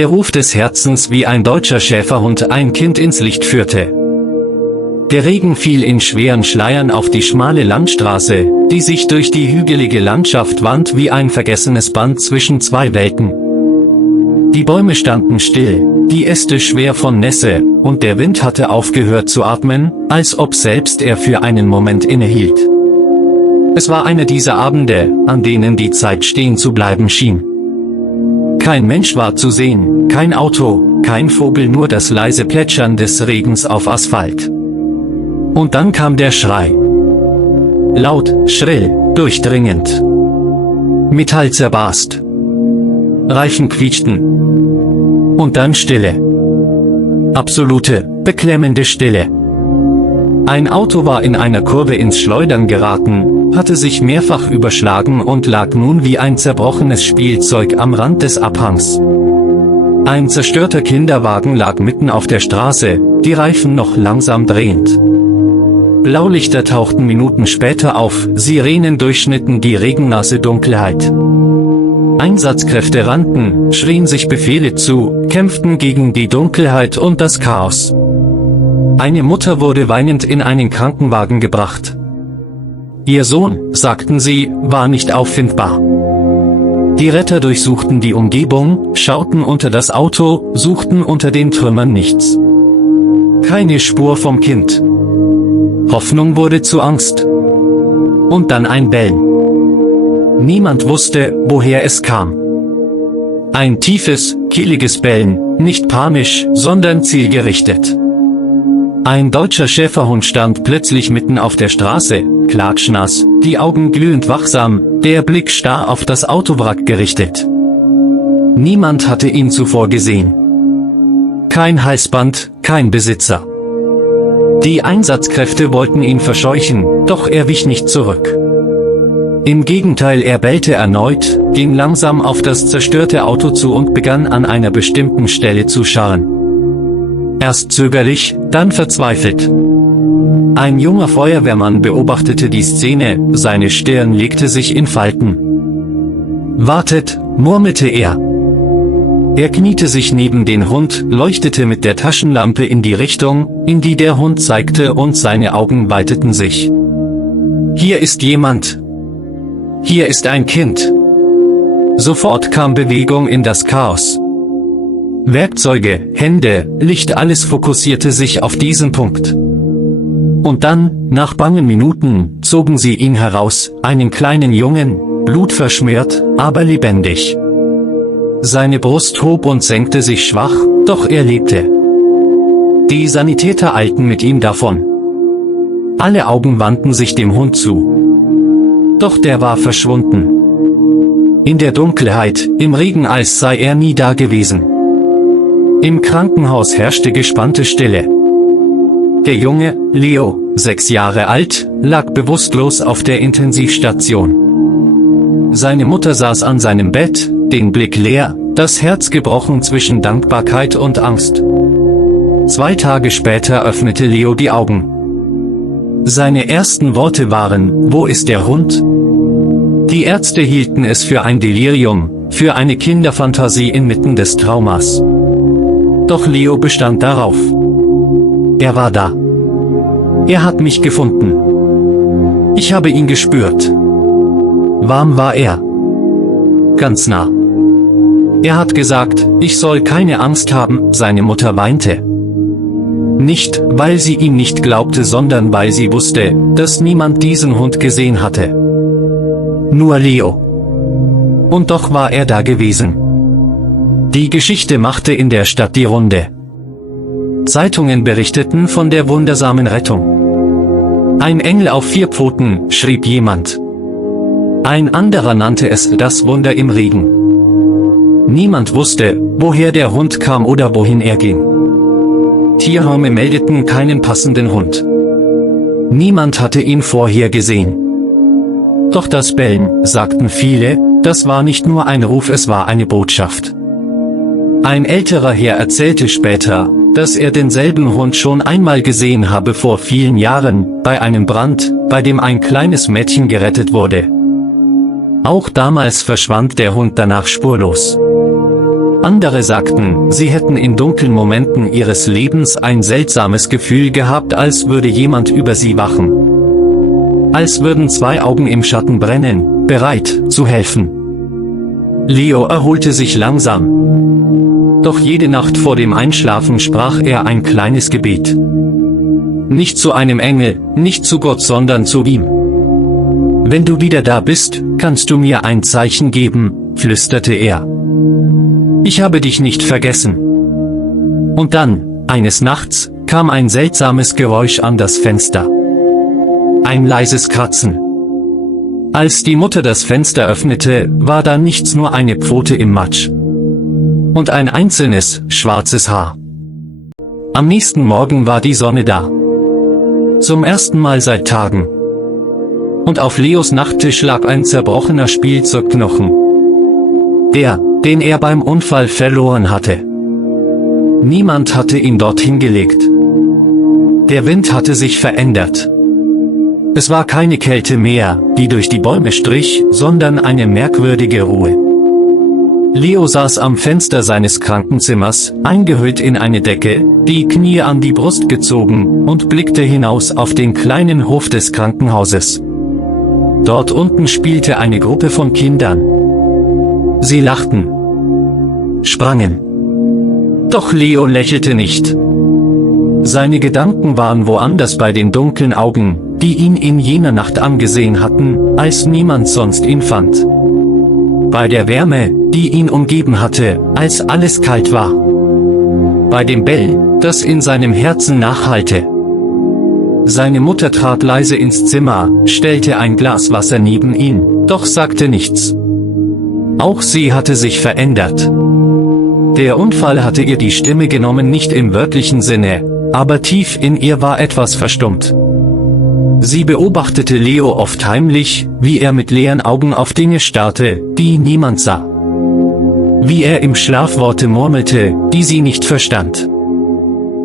Der Ruf des Herzens, wie ein deutscher Schäferhund ein Kind ins Licht führte. Der Regen fiel in schweren Schleiern auf die schmale Landstraße, die sich durch die hügelige Landschaft wand wie ein vergessenes Band zwischen zwei Welten. Die Bäume standen still, die Äste schwer von Nässe, und der Wind hatte aufgehört zu atmen, als ob selbst er für einen Moment innehielt. Es war einer dieser Abende, an denen die Zeit stehen zu bleiben schien. Kein Mensch war zu sehen, kein Auto, kein Vogel, nur das leise Plätschern des Regens auf Asphalt. Und dann kam der Schrei. Laut, schrill, durchdringend. Metall zerbarst. Reifen quietschten. Und dann Stille. Absolute, beklemmende Stille. Ein Auto war in einer Kurve ins Schleudern geraten, hatte sich mehrfach überschlagen und lag nun wie ein zerbrochenes Spielzeug am Rand des Abhangs. Ein zerstörter Kinderwagen lag mitten auf der Straße, die Reifen noch langsam drehend. Blaulichter tauchten Minuten später auf, Sirenen durchschnitten die regennasse Dunkelheit. Einsatzkräfte rannten, schrien sich Befehle zu, kämpften gegen die Dunkelheit und das Chaos. Eine Mutter wurde weinend in einen Krankenwagen gebracht. Ihr Sohn, sagten sie, war nicht auffindbar. Die Retter durchsuchten die Umgebung, schauten unter das Auto, suchten unter den Trümmern nichts. Keine Spur vom Kind. Hoffnung wurde zu Angst. Und dann ein Bellen. Niemand wusste, woher es kam. Ein tiefes, kehliges Bellen, nicht panisch, sondern zielgerichtet. Ein deutscher Schäferhund stand plötzlich mitten auf der Straße, klatschnass, die Augen glühend wachsam, der Blick starr auf das Autowrack gerichtet. Niemand hatte ihn zuvor gesehen. Kein Halsband, kein Besitzer. Die Einsatzkräfte wollten ihn verscheuchen, doch er wich nicht zurück. Im Gegenteil, er bellte erneut, ging langsam auf das zerstörte Auto zu und begann an einer bestimmten Stelle zu scharren. Erst zögerlich, dann verzweifelt. Ein junger Feuerwehrmann beobachtete die Szene, seine Stirn legte sich in Falten. »Wartet«, murmelte er. Er kniete sich neben den Hund, leuchtete mit der Taschenlampe in die Richtung, in die der Hund zeigte, und seine Augen weiteten sich. »Hier ist jemand. Hier ist ein Kind.« Sofort kam Bewegung in das Chaos. Werkzeuge, Hände, Licht, alles fokussierte sich auf diesen Punkt. Und dann, nach bangen Minuten, zogen sie ihn heraus, einen kleinen Jungen, blutverschmiert, aber lebendig. Seine Brust hob und senkte sich schwach, doch er lebte. Die Sanitäter eilten mit ihm davon. Alle Augen wandten sich dem Hund zu. Doch der war verschwunden. In der Dunkelheit, im Regen, als sei er nie da gewesen. Im Krankenhaus herrschte gespannte Stille. Der Junge, Leo, 6 Jahre alt, lag bewusstlos auf der Intensivstation. Seine Mutter saß an seinem Bett, den Blick leer, das Herz gebrochen zwischen Dankbarkeit und Angst. 2 Tage später öffnete Leo die Augen. Seine ersten Worte waren: Wo ist der Hund? Die Ärzte hielten es für ein Delirium, für eine Kinderfantasie inmitten des Traumas. Doch Leo bestand darauf. Er war da. Er hat mich gefunden. Ich habe ihn gespürt. Warm war er. Ganz nah. Er hat gesagt, ich soll keine Angst haben, seine Mutter weinte. Nicht, weil sie ihm nicht glaubte, sondern weil sie wusste, dass niemand diesen Hund gesehen hatte. Nur Leo. Und doch war er da gewesen. Die Geschichte machte in der Stadt die Runde. Zeitungen berichteten von der wundersamen Rettung. Ein Engel auf 4 Pfoten, schrieb jemand. Ein anderer nannte es das Wunder im Regen. Niemand wusste, woher der Hund kam oder wohin er ging. Tierheime meldeten keinen passenden Hund. Niemand hatte ihn vorher gesehen. Doch das Bellen, sagten viele, das war nicht nur ein Ruf, es war eine Botschaft. Ein älterer Herr erzählte später, dass er denselben Hund schon einmal gesehen habe vor vielen Jahren, bei einem Brand, bei dem ein kleines Mädchen gerettet wurde. Auch damals verschwand der Hund danach spurlos. Andere sagten, sie hätten in dunklen Momenten ihres Lebens ein seltsames Gefühl gehabt, als würde jemand über sie wachen. Als würden zwei Augen im Schatten brennen, bereit zu helfen. Leo erholte sich langsam. Doch jede Nacht vor dem Einschlafen sprach er ein kleines Gebet. Nicht zu einem Engel, nicht zu Gott, sondern zu ihm. Wenn du wieder da bist, kannst du mir ein Zeichen geben, flüsterte er. Ich habe dich nicht vergessen. Und dann, eines Nachts, kam ein seltsames Geräusch an das Fenster. Ein leises Kratzen. Als die Mutter das Fenster öffnete, war da nichts, nur eine Pfote im Matsch. Und ein einzelnes, schwarzes Haar. Am nächsten Morgen war die Sonne da. Zum ersten Mal seit Tagen. Und auf Leos Nachttisch lag ein zerbrochener Spielzeugknochen. Der, den er beim Unfall verloren hatte. Niemand hatte ihn dorthin gelegt. Der Wind hatte sich verändert. Es war keine Kälte mehr, die durch die Bäume strich, sondern eine merkwürdige Ruhe. Leo saß am Fenster seines Krankenzimmers, eingehüllt in eine Decke, die Knie an die Brust gezogen, und blickte hinaus auf den kleinen Hof des Krankenhauses. Dort unten spielte eine Gruppe von Kindern. Sie lachten, sprangen. Doch Leo lächelte nicht. Seine Gedanken waren woanders, bei den dunklen Augen, die ihn in jener Nacht angesehen hatten, als niemand sonst ihn fand. Bei der Wärme, die ihn umgeben hatte, als alles kalt war. Bei dem Bellen, das in seinem Herzen nachhallte. Seine Mutter trat leise ins Zimmer, stellte ein Glas Wasser neben ihn, doch sagte nichts. Auch sie hatte sich verändert. Der Unfall hatte ihr die Stimme genommen, nicht im wörtlichen Sinne, aber tief in ihr war etwas verstummt. Sie beobachtete Leo oft heimlich, wie er mit leeren Augen auf Dinge starrte, die niemand sah. Wie er im Schlaf Worte murmelte, die sie nicht verstand.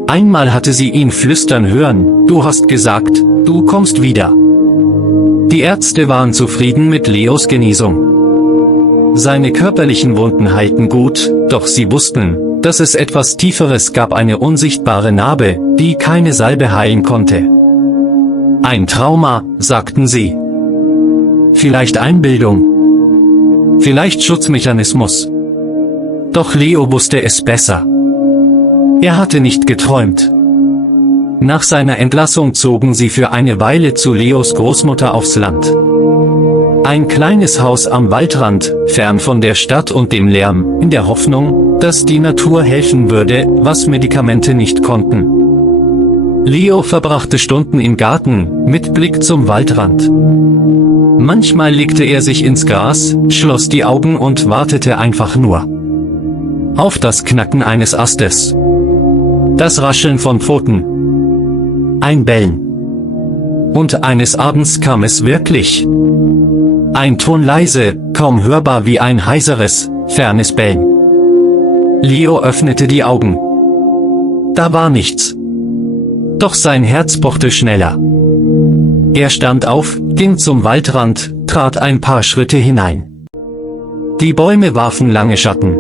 Einmal hatte sie ihn flüstern hören, du hast gesagt, du kommst wieder. Die Ärzte waren zufrieden mit Leos Genesung. Seine körperlichen Wunden heilten gut, doch sie wussten, dass es etwas Tieferes gab, eine unsichtbare Narbe, die keine Salbe heilen konnte. Ein Trauma, sagten sie. Vielleicht Einbildung. Vielleicht Schutzmechanismus. Doch Leo wusste es besser. Er hatte nicht geträumt. Nach seiner Entlassung zogen sie für eine Weile zu Leos Großmutter aufs Land. Ein kleines Haus am Waldrand, fern von der Stadt und dem Lärm, in der Hoffnung, dass die Natur helfen würde, was Medikamente nicht konnten. Leo verbrachte Stunden im Garten, mit Blick zum Waldrand. Manchmal legte er sich ins Gras, schloss die Augen und wartete einfach nur auf das Knacken eines Astes. Das Rascheln von Pfoten. Ein Bellen. Und eines Abends kam es wirklich. Ein Ton leise, kaum hörbar wie ein heiseres, fernes Bellen. Leo öffnete die Augen. Da war nichts. Doch sein Herz pochte schneller. Er stand auf, ging zum Waldrand, trat ein paar Schritte hinein. Die Bäume warfen lange Schatten.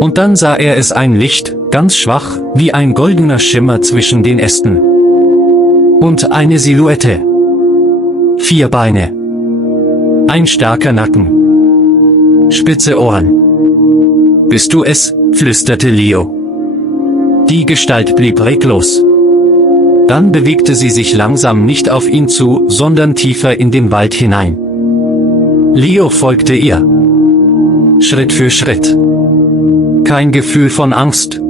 Und dann sah er es, ein Licht, ganz schwach, wie ein goldener Schimmer zwischen den Ästen. Und eine Silhouette. 4 Beine. Ein starker Nacken. Spitze Ohren. Bist du es? Flüsterte Leo. Die Gestalt blieb reglos. Dann bewegte sie sich langsam, nicht auf ihn zu, sondern tiefer in den Wald hinein. Leo folgte ihr. Schritt für Schritt. Kein Gefühl von Angst.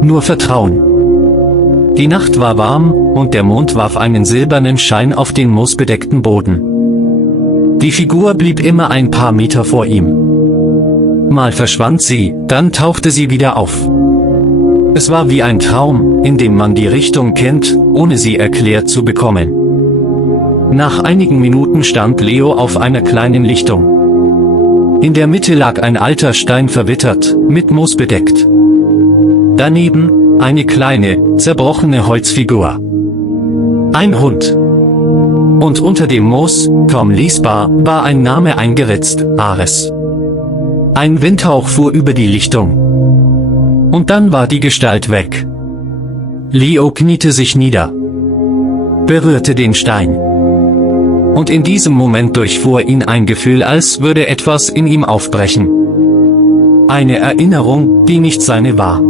Nur Vertrauen. Die Nacht war warm, und der Mond warf einen silbernen Schein auf den moosbedeckten Boden. Die Figur blieb immer ein paar Meter vor ihm. Mal verschwand sie, dann tauchte sie wieder auf. Es war wie ein Traum, in dem man die Richtung kennt, ohne sie erklärt zu bekommen. Nach einigen Minuten stand Leo auf einer kleinen Lichtung. In der Mitte lag ein alter Stein, verwittert, mit Moos bedeckt. Daneben, eine kleine, zerbrochene Holzfigur. Ein Hund. Und unter dem Moos, kaum lesbar, war ein Name eingeritzt, Ares. Ein Windhauch fuhr über die Lichtung. Und dann war die Gestalt weg. Leo kniete sich nieder, berührte den Stein. Und in diesem Moment durchfuhr ihn ein Gefühl, als würde etwas in ihm aufbrechen. Eine Erinnerung, die nicht seine war.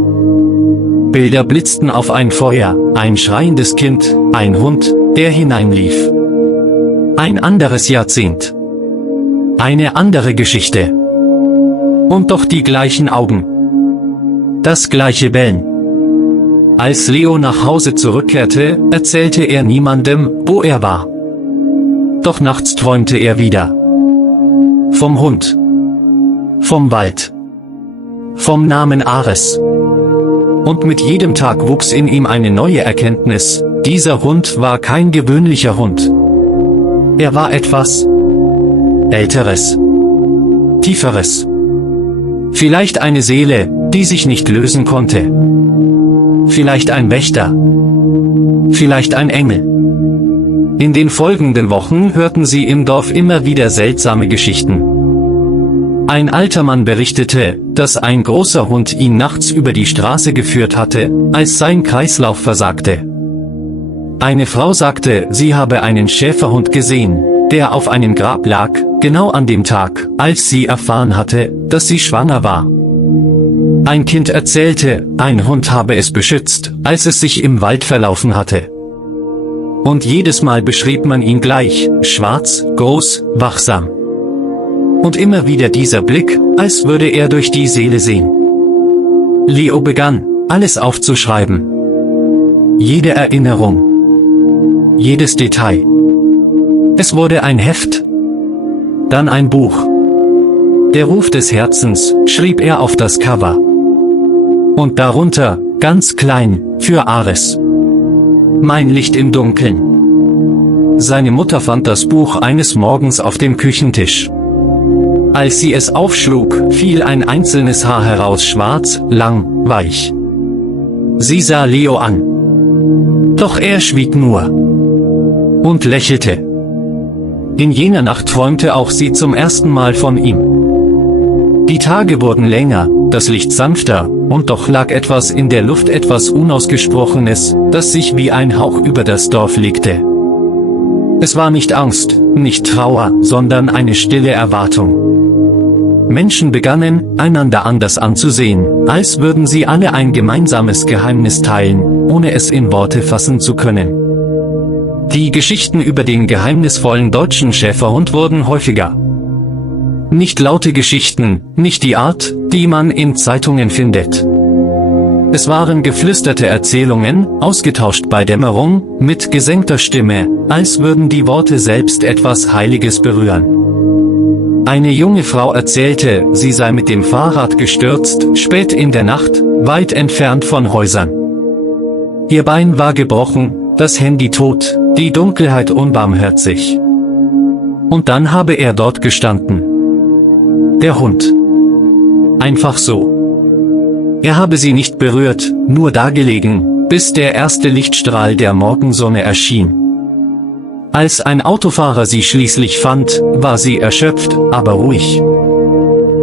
Bilder blitzten auf ein Feuer, ein schreiendes Kind, ein Hund, der hineinlief. Ein anderes Jahrzehnt. Eine andere Geschichte. Und doch die gleichen Augen. Das gleiche Bellen. Als Leo nach Hause zurückkehrte, erzählte er niemandem, wo er war. Doch nachts träumte er wieder. Vom Hund. Vom Wald. Vom Namen Ares. Und mit jedem Tag wuchs in ihm eine neue Erkenntnis: Dieser Hund war kein gewöhnlicher Hund. Er war etwas Älteres, Tieferes. Vielleicht eine Seele, die sich nicht lösen konnte. Vielleicht ein Wächter. Vielleicht ein Engel. In den folgenden Wochen hörten sie im Dorf immer wieder seltsame Geschichten. Ein alter Mann berichtete, dass ein großer Hund ihn nachts über die Straße geführt hatte, als sein Kreislauf versagte. Eine Frau sagte, sie habe einen Schäferhund gesehen, der auf einem Grab lag, genau an dem Tag, als sie erfahren hatte, dass sie schwanger war. Ein Kind erzählte, ein Hund habe es beschützt, als es sich im Wald verlaufen hatte. Und jedes Mal beschrieb man ihn gleich: schwarz, groß, wachsam. Und immer wieder dieser Blick, als würde er durch die Seele sehen. Leo begann, alles aufzuschreiben. Jede Erinnerung. Jedes Detail. Es wurde ein Heft. Dann ein Buch. Der Ruf des Herzens, schrieb er auf das Cover. Und darunter, ganz klein, für Ares. Mein Licht im Dunkeln. Seine Mutter fand das Buch eines Morgens auf dem Küchentisch. Als sie es aufschlug, fiel ein einzelnes Haar heraus, schwarz, lang, weich. Sie sah Leo an. Doch er schwieg nur und lächelte. In jener Nacht träumte auch sie zum ersten Mal von ihm. Die Tage wurden länger, das Licht sanfter, und doch lag etwas in der Luft, etwas Unausgesprochenes, das sich wie ein Hauch über das Dorf legte. Es war nicht Angst, nicht Trauer, sondern eine stille Erwartung. Menschen begannen, einander anders anzusehen, als würden sie alle ein gemeinsames Geheimnis teilen, ohne es in Worte fassen zu können. Die Geschichten über den geheimnisvollen deutschen Schäferhund wurden häufiger. Nicht laute Geschichten, nicht die Art, die man in Zeitungen findet. Es waren geflüsterte Erzählungen, ausgetauscht bei Dämmerung, mit gesenkter Stimme, als würden die Worte selbst etwas Heiliges berühren. Eine junge Frau erzählte, sie sei mit dem Fahrrad gestürzt, spät in der Nacht, weit entfernt von Häusern. Ihr Bein war gebrochen, das Handy tot, die Dunkelheit unbarmherzig. Und dann habe er dort gestanden. Der Hund. Einfach so. Er habe sie nicht berührt, nur dagelegen, bis der erste Lichtstrahl der Morgensonne erschien. Als ein Autofahrer sie schließlich fand, war sie erschöpft, aber ruhig.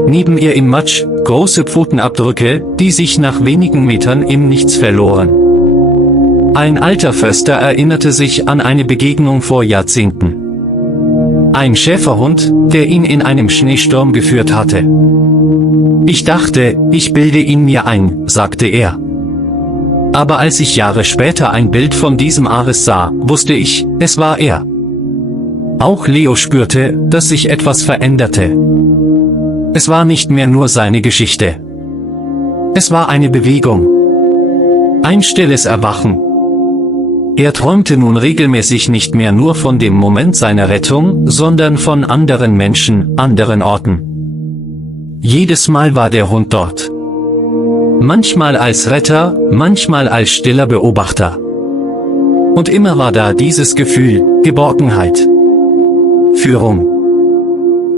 Neben ihr im Matsch, große Pfotenabdrücke, die sich nach wenigen Metern im Nichts verloren. Ein alter Förster erinnerte sich an eine Begegnung vor Jahrzehnten. Ein Schäferhund, der ihn in einem Schneesturm geführt hatte. Ich dachte, ich bilde ihn mir ein, sagte er. Aber als ich Jahre später ein Bild von diesem Ares sah, wusste ich, es war er. Auch Leo spürte, dass sich etwas veränderte. Es war nicht mehr nur seine Geschichte. Es war eine Bewegung. Ein stilles Erwachen. Er träumte nun regelmäßig nicht mehr nur von dem Moment seiner Rettung, sondern von anderen Menschen, anderen Orten. Jedes Mal war der Hund dort. Manchmal als Retter, manchmal als stiller Beobachter. Und immer war da dieses Gefühl, Geborgenheit. Führung.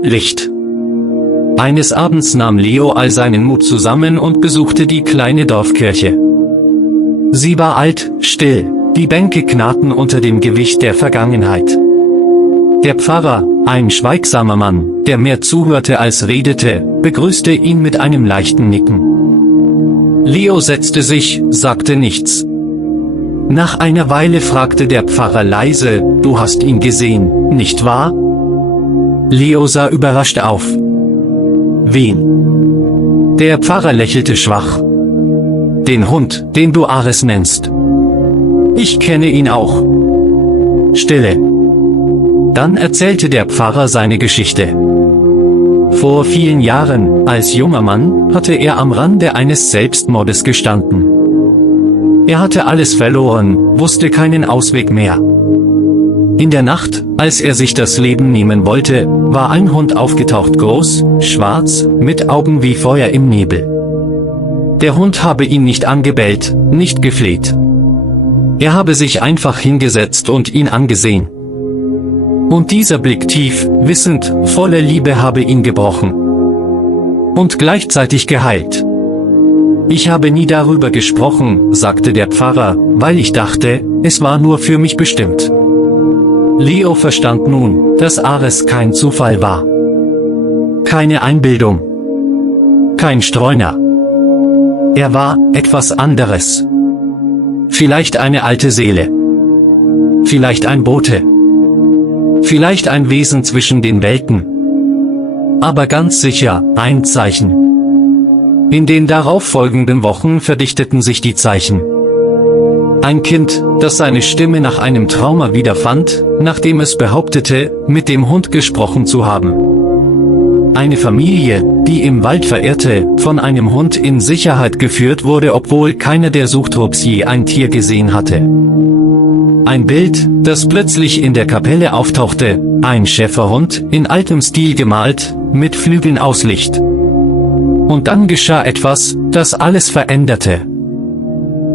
Licht. Eines Abends nahm Leo all seinen Mut zusammen und besuchte die kleine Dorfkirche. Sie war alt, still, die Bänke knarrten unter dem Gewicht der Vergangenheit. Der Pfarrer, ein schweigsamer Mann, der mehr zuhörte als redete, begrüßte ihn mit einem leichten Nicken. Leo setzte sich, sagte nichts. Nach einer Weile fragte der Pfarrer leise: »Du hast ihn gesehen, nicht wahr?« Leo sah überrascht auf. »Wen?« Der Pfarrer lächelte schwach. »Den Hund, den du Ares nennst. Ich kenne ihn auch.« Stille. Dann erzählte der Pfarrer seine Geschichte. Vor vielen Jahren, als junger Mann, hatte er am Rande eines Selbstmordes gestanden. Er hatte alles verloren, wusste keinen Ausweg mehr. In der Nacht, als er sich das Leben nehmen wollte, war ein Hund aufgetaucht, groß, schwarz, mit Augen wie Feuer im Nebel. Der Hund habe ihn nicht angebellt, nicht gefleht. Er habe sich einfach hingesetzt und ihn angesehen. Und dieser Blick tief, wissend, voller Liebe habe ihn gebrochen. Und gleichzeitig geheilt. Ich habe nie darüber gesprochen, sagte der Pfarrer, weil ich dachte, es war nur für mich bestimmt. Leo verstand nun, dass Ares kein Zufall war. Keine Einbildung. Kein Streuner. Er war etwas anderes. Vielleicht eine alte Seele. Vielleicht ein Bote. Vielleicht ein Wesen zwischen den Welten. Aber ganz sicher, ein Zeichen. In den darauffolgenden Wochen verdichteten sich die Zeichen. Ein Kind, das seine Stimme nach einem Trauma wiederfand, nachdem es behauptete, mit dem Hund gesprochen zu haben. Eine Familie, die im Wald verirrte, von einem Hund in Sicherheit geführt wurde, obwohl keiner der Suchtrupps je ein Tier gesehen hatte. Ein Bild, das plötzlich in der Kapelle auftauchte, ein Schäferhund, in altem Stil gemalt, mit Flügeln aus Licht. Und dann geschah etwas, das alles veränderte.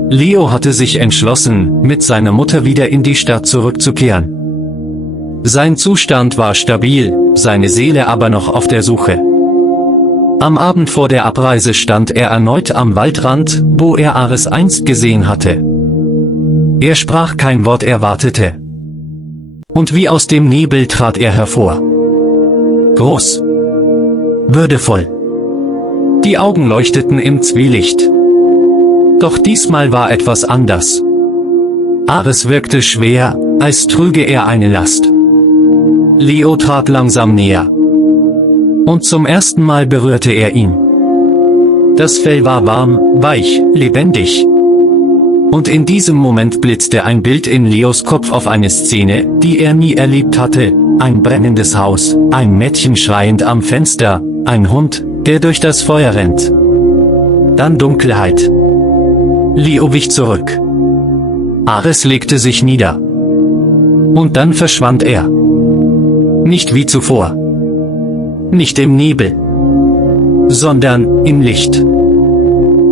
Leo hatte sich entschlossen, mit seiner Mutter wieder in die Stadt zurückzukehren. Sein Zustand war stabil, seine Seele aber noch auf der Suche. Am Abend vor der Abreise stand er erneut am Waldrand, wo er Ares einst gesehen hatte. Er sprach kein Wort, er wartete. Und wie aus dem Nebel trat er hervor. Groß. Würdevoll. Die Augen leuchteten im Zwielicht. Doch diesmal war etwas anders. Ares wirkte schwer, als trüge er eine Last. Leo trat langsam näher. Und zum ersten Mal berührte er ihn. Das Fell war warm, weich, lebendig. Und in diesem Moment blitzte ein Bild in Leos Kopf auf, eine Szene, die er nie erlebt hatte. Ein brennendes Haus, ein Mädchen schreiend am Fenster, ein Hund, der durch das Feuer rennt. Dann Dunkelheit. Leo wich zurück. Ares legte sich nieder. Und dann verschwand er. Nicht wie zuvor. Nicht im Nebel. Sondern im Licht.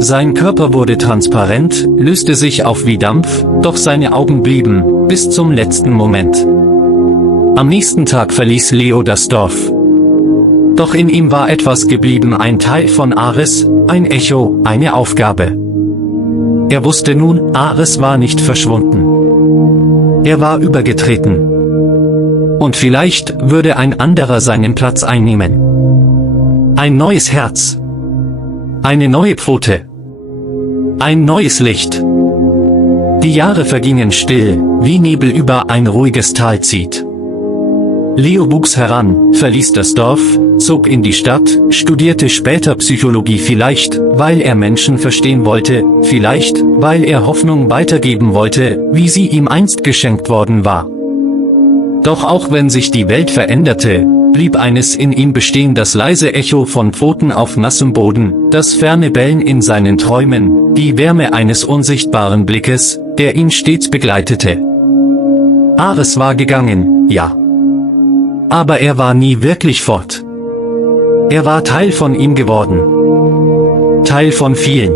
Sein Körper wurde transparent, löste sich auf wie Dampf, doch seine Augen blieben, bis zum letzten Moment. Am nächsten Tag verließ Leo das Dorf. Doch in ihm war etwas geblieben, ein Teil von Ares, ein Echo, eine Aufgabe. Er wusste nun, Ares war nicht verschwunden. Er war übergetreten. Und vielleicht würde ein anderer seinen Platz einnehmen. Ein neues Herz. Eine neue Pfote. Ein neues Licht. Die Jahre vergingen still, wie Nebel über ein ruhiges Tal zieht. Leo wuchs heran, verließ das Dorf, zog in die Stadt, studierte später Psychologie, vielleicht, weil er Menschen verstehen wollte, vielleicht, weil er Hoffnung weitergeben wollte, wie sie ihm einst geschenkt worden war. Doch auch wenn sich die Welt veränderte, blieb eines in ihm bestehen, das leise Echo von Pfoten auf nassem Boden, das ferne Bellen in seinen Träumen, die Wärme eines unsichtbaren Blickes, der ihn stets begleitete. Ares war gegangen, ja. Aber er war nie wirklich fort. Er war Teil von ihm geworden. Teil von vielen.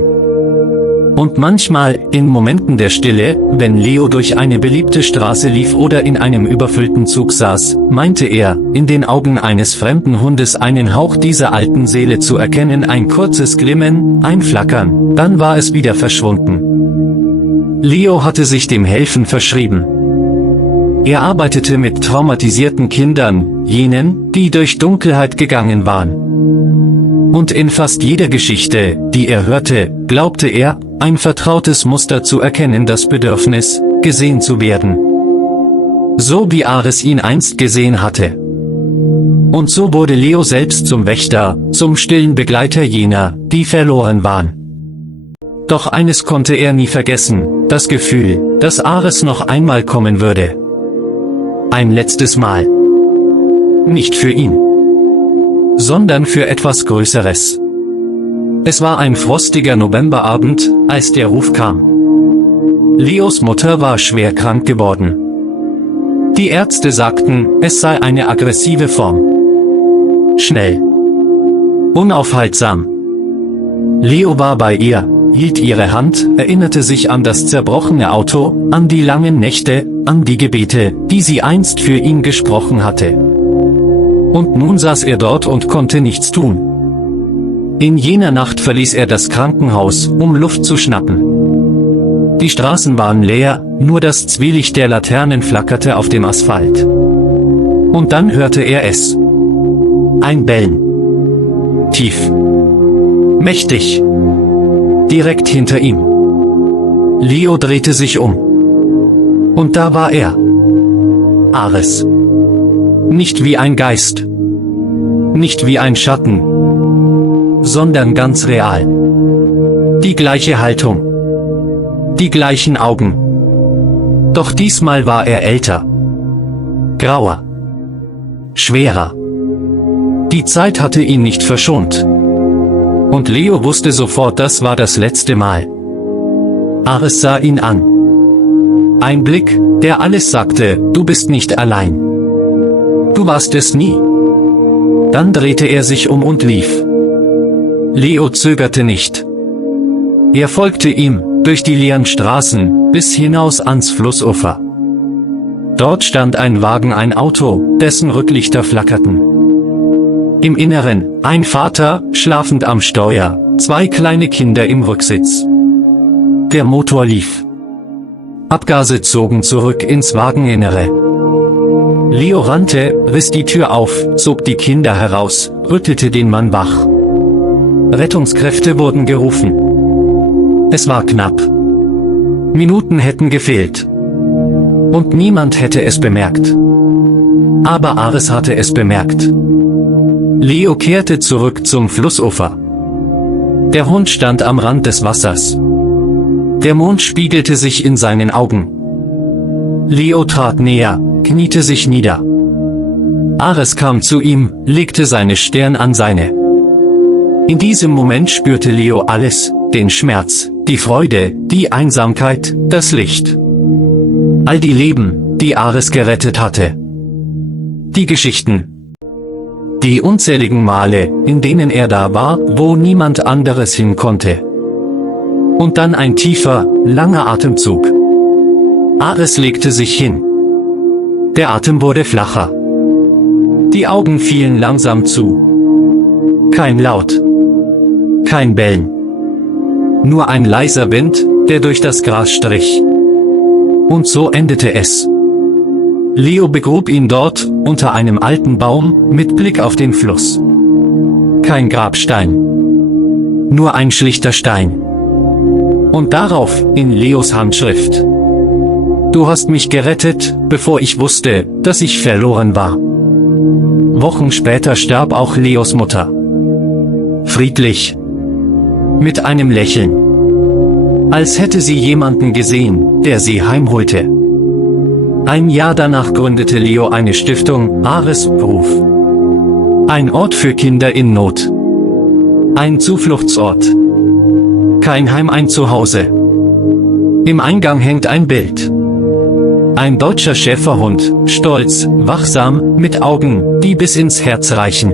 Und manchmal, in Momenten der Stille, wenn Leo durch eine beliebte Straße lief oder in einem überfüllten Zug saß, meinte er, in den Augen eines fremden Hundes einen Hauch dieser alten Seele zu erkennen, ein kurzes Glimmen, ein Flackern, dann war es wieder verschwunden. Leo hatte sich dem Helfen verschrieben. Er arbeitete mit traumatisierten Kindern, jenen, die durch Dunkelheit gegangen waren. Und in fast jeder Geschichte, die er hörte, glaubte er, ein vertrautes Muster zu erkennen: das Bedürfnis, gesehen zu werden. So wie Ares ihn einst gesehen hatte. Und so wurde Leo selbst zum Wächter, zum stillen Begleiter jener, die verloren waren. Doch eines konnte er nie vergessen: das Gefühl, dass Ares noch einmal kommen würde. Ein letztes Mal. Nicht für ihn, sondern für etwas Größeres. Es war ein frostiger Novemberabend, als der Ruf kam. Leos Mutter war schwer krank geworden. Die Ärzte sagten, es sei eine aggressive Form. Schnell. Unaufhaltsam. Leo war bei ihr, hielt ihre Hand, erinnerte sich an das zerbrochene Auto, an die langen Nächte, an die Gebete, die sie einst für ihn gesprochen hatte. Und nun saß er dort und konnte nichts tun. In jener Nacht verließ er das Krankenhaus, um Luft zu schnappen. Die Straßen waren leer, nur das Zwielicht der Laternen flackerte auf dem Asphalt. Und dann hörte er es. Ein Bellen. Tief. Mächtig. Direkt hinter ihm. Leo drehte sich um. Und da war er. Ares. Nicht wie ein Geist. Nicht wie ein Schatten. Sondern ganz real. Die gleiche Haltung. Die gleichen Augen. Doch diesmal war er älter. Grauer. Schwerer. Die Zeit hatte ihn nicht verschont. Und Leo wusste sofort, das war das letzte Mal. Ares sah ihn an. Ein Blick, der alles sagte: du bist nicht allein. Du warst es nie. Dann drehte er sich um und lief. Leo zögerte nicht. Er folgte ihm, durch die leeren Straßen, bis hinaus ans Flussufer. Dort stand ein Wagen, ein Auto, dessen Rücklichter flackerten. Im Inneren, ein Vater, schlafend am Steuer, zwei kleine Kinder im Rücksitz. Der Motor lief. Abgase zogen zurück ins Wageninnere. Leo rannte, riss die Tür auf, zog die Kinder heraus, rüttelte den Mann wach. Rettungskräfte wurden gerufen. Es war knapp. Minuten hätten gefehlt. Und niemand hätte es bemerkt. Aber Ares hatte es bemerkt. Leo kehrte zurück zum Flussufer. Der Hund stand am Rand des Wassers. Der Mond spiegelte sich in seinen Augen. Leo trat näher, kniete sich nieder. Ares kam zu ihm, legte seine Stirn an seine. In diesem Moment spürte Leo alles: den Schmerz, die Freude, die Einsamkeit, das Licht. All die Leben, die Ares gerettet hatte. Die Geschichten. Die unzähligen Male, in denen er da war, wo niemand anderes hin konnte. Und dann ein tiefer, langer Atemzug. Ares legte sich hin. Der Atem wurde flacher. Die Augen fielen langsam zu. Kein Laut. Kein Bellen. Nur ein leiser Wind, der durch das Gras strich. Und so endete es. Leo begrub ihn dort, unter einem alten Baum, mit Blick auf den Fluss. Kein Grabstein. Nur ein schlichter Stein. Und darauf, in Leos Handschrift: Du hast mich gerettet, bevor ich wusste, dass ich verloren war. Wochen später starb auch Leos Mutter. Friedlich. Mit einem Lächeln. Als hätte sie jemanden gesehen, der sie heimholte. Ein Jahr danach gründete Leo eine Stiftung, Ares Ruf. Ein Ort für Kinder in Not. Ein Zufluchtsort. Kein Heim, ein Zuhause. Im Eingang hängt ein Bild. Ein deutscher Schäferhund, stolz, wachsam, mit Augen, die bis ins Herz reichen.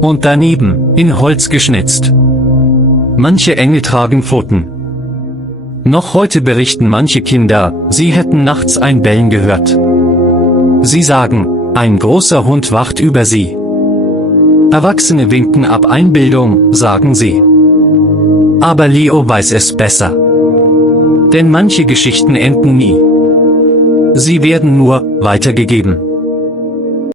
Und daneben, in Holz geschnitzt. Manche Engel tragen Pfoten. Noch heute berichten manche Kinder, sie hätten nachts ein Bellen gehört. Sie sagen, ein großer Hund wacht über sie. Erwachsene winken ab, Einbildung, sagen sie. Aber Leo weiß es besser. Denn manche Geschichten enden nie. Sie werden nur weitergegeben.